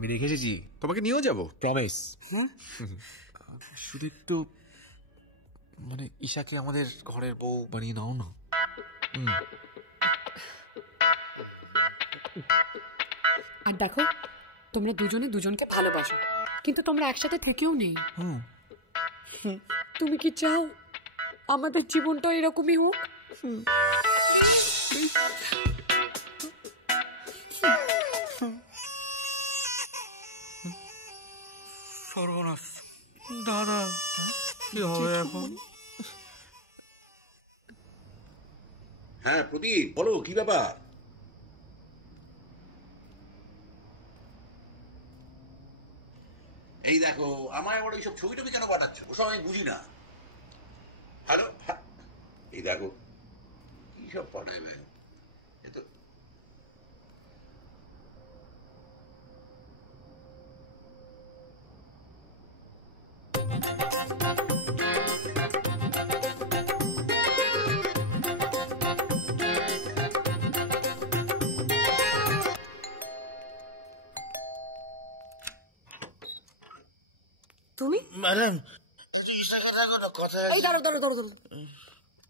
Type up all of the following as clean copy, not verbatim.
আমি রেখে এসেছি, তোমাকে নিয়েও যাবো, প্রমিস। শুধু একটু মানে ঈশাকে আমাদের ঘরের বউ বানিয়ে নাও না। আর দেখো, তোমরা দুজনে দুজনকে ভালোবাসো, কিন্তু তোমরা একসাথে থেকেও নেই। তুমি কি চাও আমাদের জীবনটা এরকমই হোক? সর্বনাশ, দাদা কি হবে এখন? হ্যাঁ প্রদীপ, বলো কি ব্যাপার? এই দেখো, আমায় আবার এইসব ছবি টবি কেন পাঠাচ্ছ? ওসব আমি বুঝি না। হ্যালো, এই দেখো কি সব পাঠাবে। এতো তুমি ম্যাডাম, এই দাঁড়ো দাঁড়ো দাঁড়ো দাঁড়ো,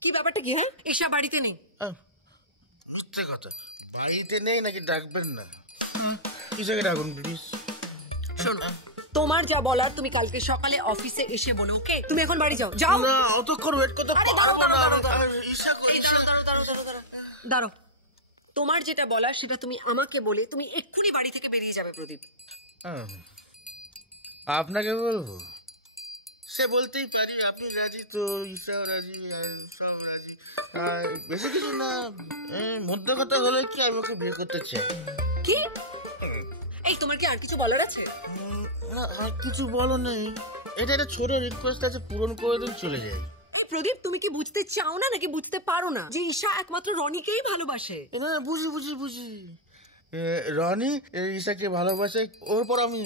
কি ব্যাপারটা কি? হ্যাঁ, ঈশা বাড়িতে নেই। সত্যি কথা, বাড়িতে নেই নাকি ডাকবেন না? ঈশাকে ডাকুন প্লিজ। শোনো, তোমার যা বলার তুমি কালকে সকালে অফিসে এসে বলো, ওকে? তুমি এখন বাড়ি যাও, যাও না, অতক্ষণ ওয়েট করতে পারবো না। ঈশা কই? দাঁড়ো, তোমার যেটা বলার সেটা তুমি আমাকে বলে তুমি এক্ষুনি বাড়ি থেকে বেরিয়ে যাবে। প্রদীপ, আপনাকে বলবো? সে বলতেই পারি, আপনি রাজি তো ঈশাও রাজি, আর সব রাজি। আর বেশি কিছু না, মধ্যে কথা হলে কি আমি ওকে বিয়ে করতে চাই। কি? এই তোমার কি আর কিছু বলার আছে? না, আর কিছু বলো নেই, এটা একটা ছোট রিকোয়েস্ট আছে, পূরণ করে দিন চলে যাই। প্রদীপ, তুমি কি বুঝতে চাও না নাকি বুঝতে পারো না যে ঈশা একমাত্র রনিকেই ভালোবাসে? না, বুঝি বুঝি বুঝি, রনি ঈশাকে ভালোবাসে, ওর পর আমি।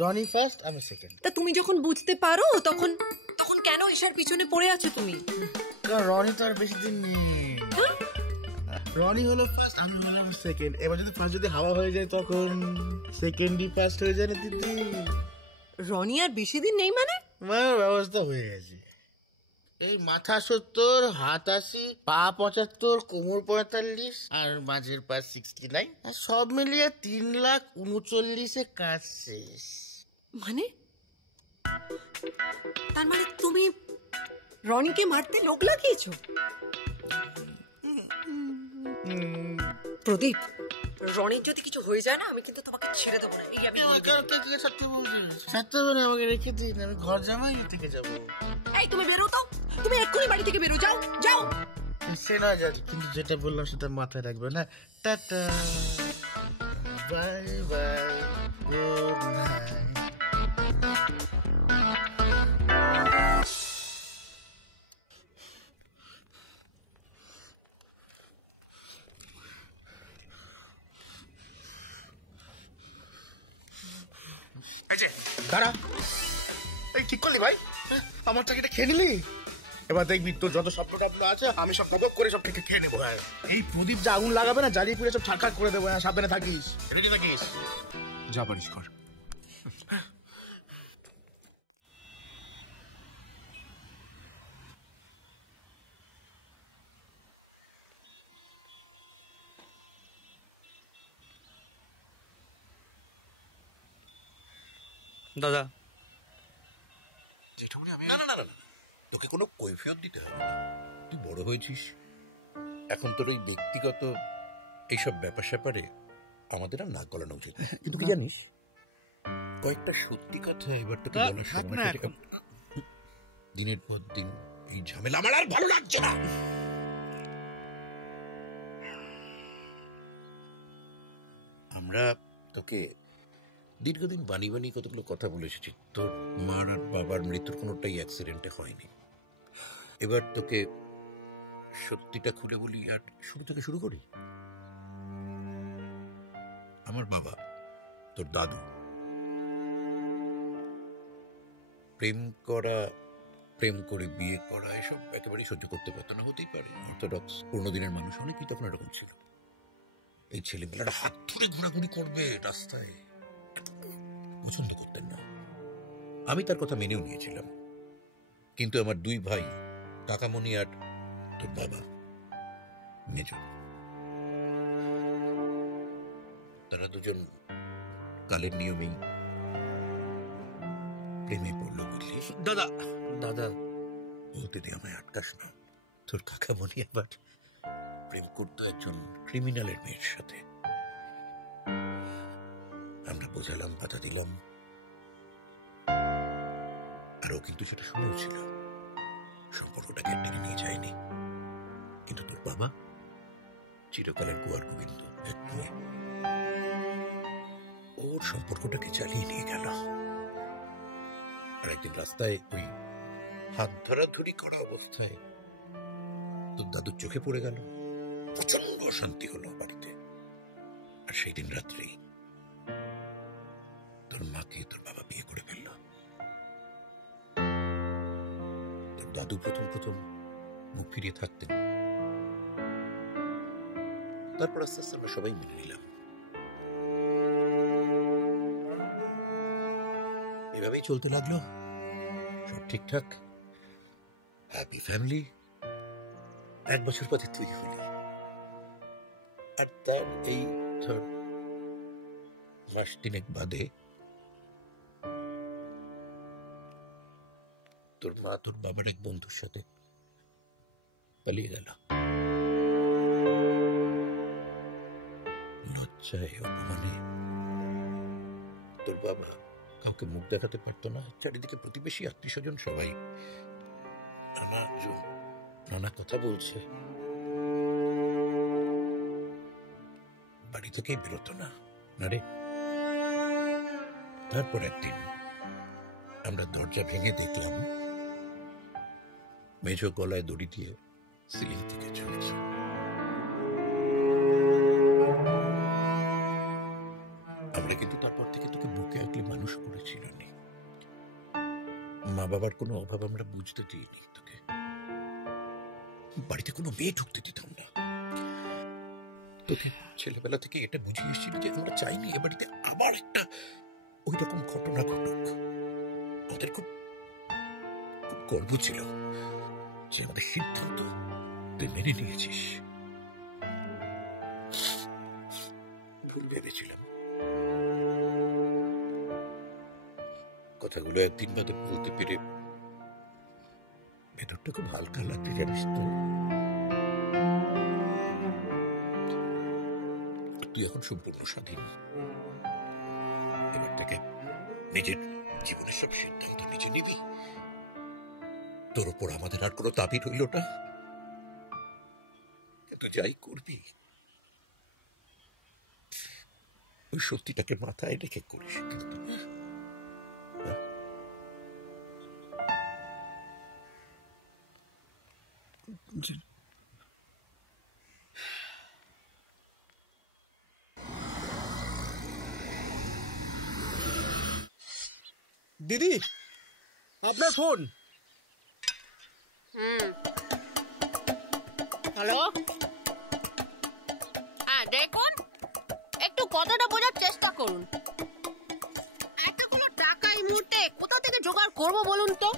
রনি ফার্স্ট, আমি সেকেন্ড। তা তুমি যখন বুঝতে পারো তখন তখন কেন ঈশার পিছনে পড়ে আছো তুমি? কারণ রনি তো আর বেশি দিন নেই। রনি হলো ফার্স্ট, আমি হলাম সেকেন্ড। এবার যদি ফার্স্ট যদি হাওয়া হয়ে যায় তখন সেকেন্ডই ফার্স্ট হয়ে যায় না দিদি? রনি আর বেশি দিন নেই মানে? ব্যবস্থা হয়ে গেছে। এই মাথা 70, হাত 80, পা 75, কোমর 45 আর মাঝের পা 69, আর সব মিলিয়ে 3,39,000-এ কাজ শেষ। মানে তার মানে তুমি রনিকে মারতে লোক লাগিয়েছো? প্রদীপ, রনির যদি কিছু হয়ে যায় না, আমি কিন্তু তোমাকে ছেড়ে দেবো না। এই আমি আমাকে রেখে দিন, আমি ঘর জামাই থেকে যাবো। এই তুমি বেরো তো, তুমি এক্ষুনি বাড়ি থেকে বেরো, যাও যাও। সে না যাচ্ছে, কিন্তু যেটা বললাম সেটা মাথায় রাখবে না। Tata, bye bye, good night. দাঁড়া, এই ঠিক করলি ভাই? আমার চাকরিটা খেয়ে নিলি? এবার দেখবি তোর যত স্বপ্ন টপ্ন আছে আমি সব গদক করে সব থেকে খেয়ে নেবো। হ্যাঁ, এই প্রদীপ যা আগুন লাগাবে না, জ্বালিয়ে পুড়ে সব ছাড়খাড় করে দেবো। হ্যাঁ, সাবধানে থাকিস, রেডি থাকিস। যা পারিস কর। দাদা, জেঠুমনি, আমি না না না না, তোকে কোনো কৈফিয়ত দিতে হবে না। তুই বড় হয়েছিস, এখন তোর ওই ব্যক্তিগত এইসব ব্যাপার স্যাপারে আমাদের আর নাক গলানো উচিত। কিন্তু কি জানিস, কয়েকটা সত্যি কথা এবার তোকে বলার সময়, দিনের পর দিন এই ঝামেলা আমার আর ভালো লাগছে না। আমরা তোকে দীর্ঘদিন বানি কতগুলো কথা বলে এসেছি। তোর মার আর বাবার মৃত্যুর কোনোটাই অ্যাক্সিডেন্টে হয়নি। এবার তোকে সত্যিটা খুলে বলি, আর শুরু থেকে শুরু করি। আমার বাবা, তোর দাদু, প্রেম করে বিয়ে করা এসব একেবারেই সহ্য করতে পারতো না। হতেই পারে, অর্থোডক্স পুরোনো মানুষ, অনেকেই তখন এরকম ছিল। এই ছেলেমেয়েরা হাত ধরে ঘোরাঘুরি করবে রাস্তায়, পছন্দ করতেন না। আমি তার কথা মেনেও নিয়েছিলাম, কিন্তু আমার দুই ভাই কাকামণি আর তোর বাবা মেজ, তারা দুজন কালের নিয়মেই প্রেমে পড়ল, বুঝলিস? দাদা দাদা বলতে দে, আমায় আটকাস না। তোর কাকামণি আবার প্রেম করতো একজন ক্রিমিনালের মেয়ের সাথে। আমরা বোঝালাম, বাধা দিলাম, আর ও কিন্তু সেটা শুনেও ছিল। সম্পর্কটাকে টেনে নিয়ে যায়নি, কিন্তু তোর বাবা চিরকালের গোয়ার গোবিন্দ এক মেয়ে, ওর সম্পর্কটাকে চালিয়ে নিয়ে গেল। আর একদিন রাস্তায় ওই হাত ধরাধরি করা অবস্থায় তোর দাদুর চোখে পড়ে গেল। প্রচন্ড অশান্তি হলো বাড়িতে। আর সেই দিন রাত্রি তোর মাকে তোর বাবা বিয়ে করে ফেলল। তোর দাদু প্রথম প্রথম মুখ ফিরিয়ে থাকতেন, তারপর আস্তে আস্তে আমরা সবাই মেনে নিলাম। এভাবেই চলতে লাগলো, সব ঠিকঠাক, হ্যাপি ফ্যামিলি। 1 বছর পরে তুই হলি, আর তার এই ধর মাস 3 বাদে তোর মা তোর বাবার এক বন্ধুর সাথে পালিয়ে গেল। লজ্জায় অপমানে তোর বাবা কাউকে মুখ দেখাতে পারতো না। চারিদিকে প্রতিবেশী, আত্মীয় স্বজন সবাই নানা কথা বলছে। বাড়ি থেকেই বেরোতো না রে। তারপর একদিন আমরা দরজা ভেঙে দেখলাম মেজ গলায় দড়ি দিয়ে সিলিং থেকে ঝুলছে। আমরা কিন্তু তারপর থেকে তোকে বুকে আঁকলে মানুষ করেছিল নি। মা বাবার কোনো অভাব আমরা বুঝতে দিইনি তোকে। বাড়িতে কোনো মেয়ে ঢুকতে দিতাম না। তোকে ছেলেবেলা থেকে এটা বুঝিয়ে এসেছিল যে আমরা চাইনি এ বাড়িতে আবার একটা ওই রকম ঘটনা ঘটুক। আমাদের খুব খুব গর্ব ছিল যে আমাদের সিদ্ধান্ত তুই মেনে নিয়েছিস। ভুল ভেবেছিলাম। কথাগুলো একদিন বাদে বলতে পেরে ভেতরটা খুব হালকা লাগছে, জানিস তো। তুই এখন সম্পূর্ণ স্বাধীন। এবার থেকে নিজের জীবনের সব সিদ্ধান্ত নিজে নিবি। তোর উপর আমাদের আর কোনো দাবি রইল না, কিন্তু যাই করবি ওই সত্যিটাকে মাথায় রেখে করিস কিন্তু। দিদি, আপনার ফোন। হ্যালো, হ্যাঁ দেখুন, একটু কথাটা বোঝার চেষ্টা করুন। এতগুলো টাকা এই মুহূর্তে কোথা থেকে জোগাড় করবো বলুন তো?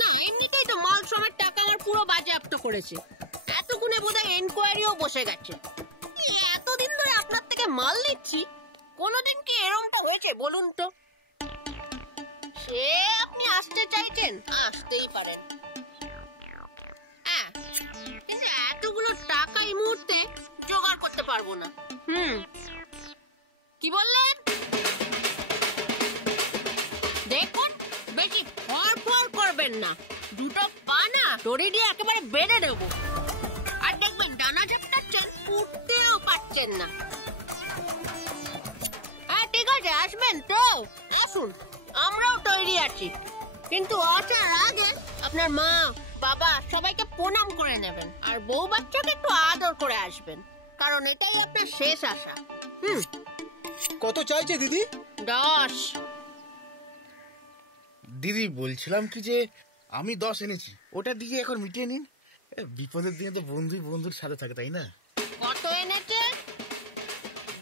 না, এমনিতেই তো মাল শ্রমের টাকা আমার পুরো বাজেয়াপ্ত করেছে। এতক্ষণে বোধহয় এনকোয়ারিও বসে গেছে। এতদিন ধরে আপনার থেকে মাল নিচ্ছি, কোনোদিন কি এরমটা হয়েছে বলুন তো? সে আপনি আসতে চাইছেন, আসতেই পারেন। হ্যাঁ, কিন্তু এতগুলো টাকা এই মুহূর্তে জোগাড় করতে পারবো না। কি বললেন? দেখুন, বেশি ফর করবেন না। দুটো পা না দড়ি দিয়ে একেবারে বেঁধে দেবো। আর দেখবেন ডানা ঝাপটাচ্ছেন, উঠতেও পারছেন না। হ্যাঁ ঠিক আছে, আসবেন তো আসুন, আমরাও তৈরি আছি। কিন্তু আসার আগে আপনার মা বাবা সবাইকে প্রণাম করে নেবেন, আর বউ বাচ্চাকে একটু আদর করে আসবেন, কারণ এটাই আপনার শেষ আশা। কত চাইছে দিদি? 10। দিদি বলছিলাম কি যে আমি 10 এনেছি, ওটা দিয়ে এখন মিটিয়ে নিন। বিপদের দিনে তো বন্ধুই বন্ধুর সাথে থাকে, তাই না? কত এনেছে?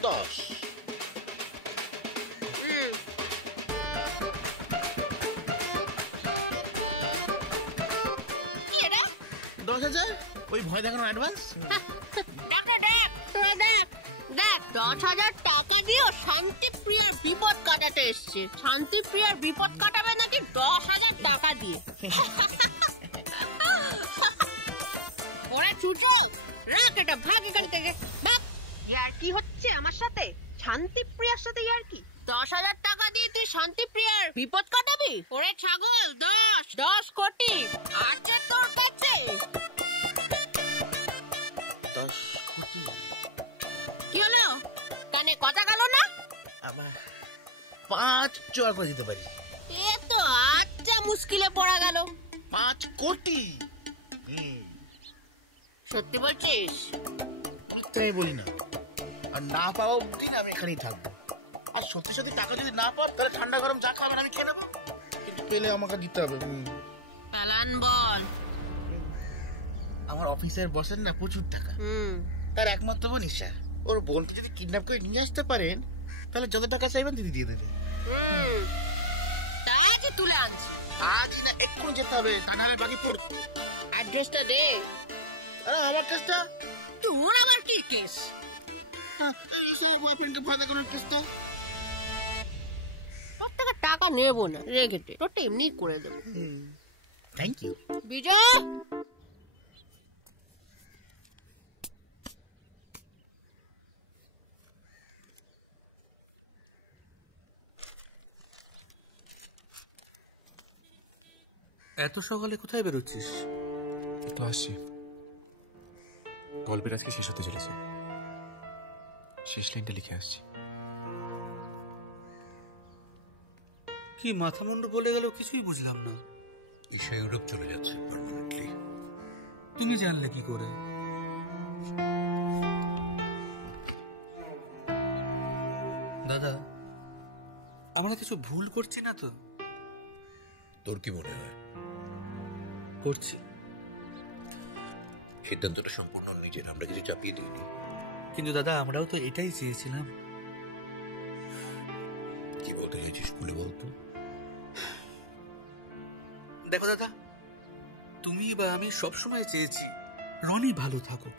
10। বসেছে, ওই ভয় দেখানো অ্যাডভান্স। দেখ 10,000 টাকা দিয়েও শান্তিপ্রিয়ার বিপদ কাটাতে এসছে। শান্তিপ্রিয়ার বিপদ কাটাবে নাকি 10,000 টাকা দিয়ে? ওরা ছুটো, রাখ এটা, ভাগ এখান থেকে ভাগ। ইয়ার কি হচ্ছে আমার সাথে? শান্তিপ্রিয়ার সাথে ইয়ার কি? 10,000 টাকা দিয়ে তুই শান্তিপ্রিয়ার বিপদ কাটাবি? ওরে ছাগল, 10 কোটি আছে তোর কাছে। 10 কোটি? কি হলো, কানে কথা গেল না? আমার 5 জোয়ার করে দিতে পারি। এ তো আচ্ছা মুশকিলে পড়া গেল। 5 কোটি? সত্যি বলছিস? মিথ্যাই বলি না। আর না পাওয়া অব্দি আমি এখানেই থাকবো। আর সত্যি সত্যি টাকা যদি না পাও, তাহলে ঠান্ডা গরম যা খাবেন আমি খেয়ে নেবো, কিন্তু পেলে আমাকে দিতে হবে। পালান বল। আমার অফিসের বসের না প্রচুর টাকা, তার একমাত্র বোন ঈশা। ওর বোনকে যদি কিডন্যাপ করে নিয়ে আসতে পারেন, তাহলে যত টাকা চাইবেন দিদি দিয়ে দেবে। তাই যে তুলে আনছি। আজ না এক্ষুনি যেতে হবে, তা নাহলে বাকি পড়। অ্যাড্রেসটা দে। আমার কেসটা? তোর আবার কি কেস? বয়ফ্রেন্ডকে ভয় দেখানোর কেসটা। তোর থেকে টাকা নেবো না, রেখে দে, তোরটা এমনি করে দেবো। Thank you. বিজয়, এত সকালে কোথায় বেরোচ্ছিস? তো আসছি, গল্পের আজকে শেষ হতে চলেছে, শেষ লাইনটা লিখে আসছি। কি মাথা মুন্ডু বলে গেল, কিছুই বুঝলাম না। ঈশা ইউরোপ চলে যাচ্ছে পার্মানেন্টলি। তুমি জানলে কি করে? দাদা, আমরা কিছু ভুল করছি না তো? তোর কি মনে হয়? করছি। সিদ্ধান্তটা সম্পূর্ণ নিজের, আমরা কিছু চাপিয়ে দিইনি। কিন্তু দাদা, আমরাও তো এটাই চেয়েছিলাম। কি বলতে চাইছিস খুলে বলতো? দেখো দাদা, তুমি বা আমি সবসময় চেয়েছি রনি ভালো থাকুক।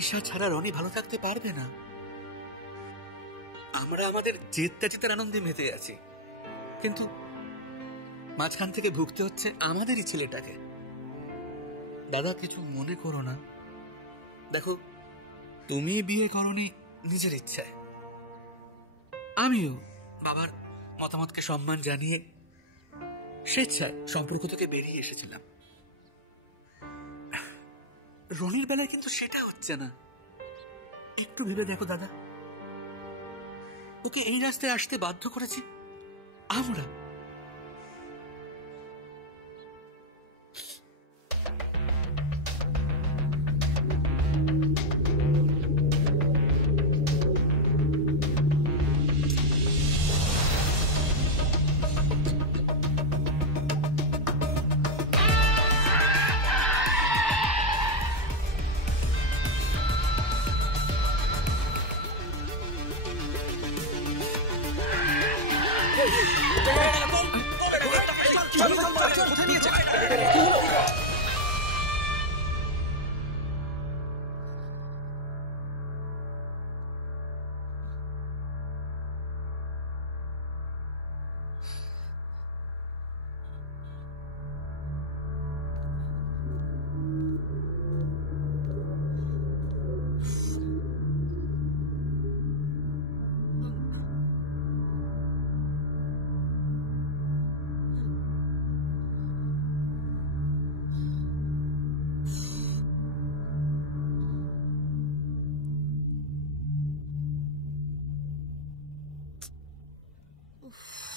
ঈশা ছাড়া রনি ভালো থাকতে পারবে না। আমরা আমাদের জেতার আনন্দে মেতে আছি, কিন্তু মাঝখান থেকে ভুগতে হচ্ছে আমাদেরই ছেলেটাকে। দাদা, কিছু মনে করো না। দেখো, তুমি বিয়ে করনি নিজের ইচ্ছায়, আমিও বাবার মতামতকে সম্মান জানিয়ে স্বেচ্ছায় সম্পর্ক থেকে বেরিয়ে এসেছিলাম। রনির বেলায় কিন্তু সেটা হচ্ছে না। একটু ভেবে দেখো দাদা, ওকে এই রাস্তায় আসতে বাধ্য করেছি আমরা। উফ।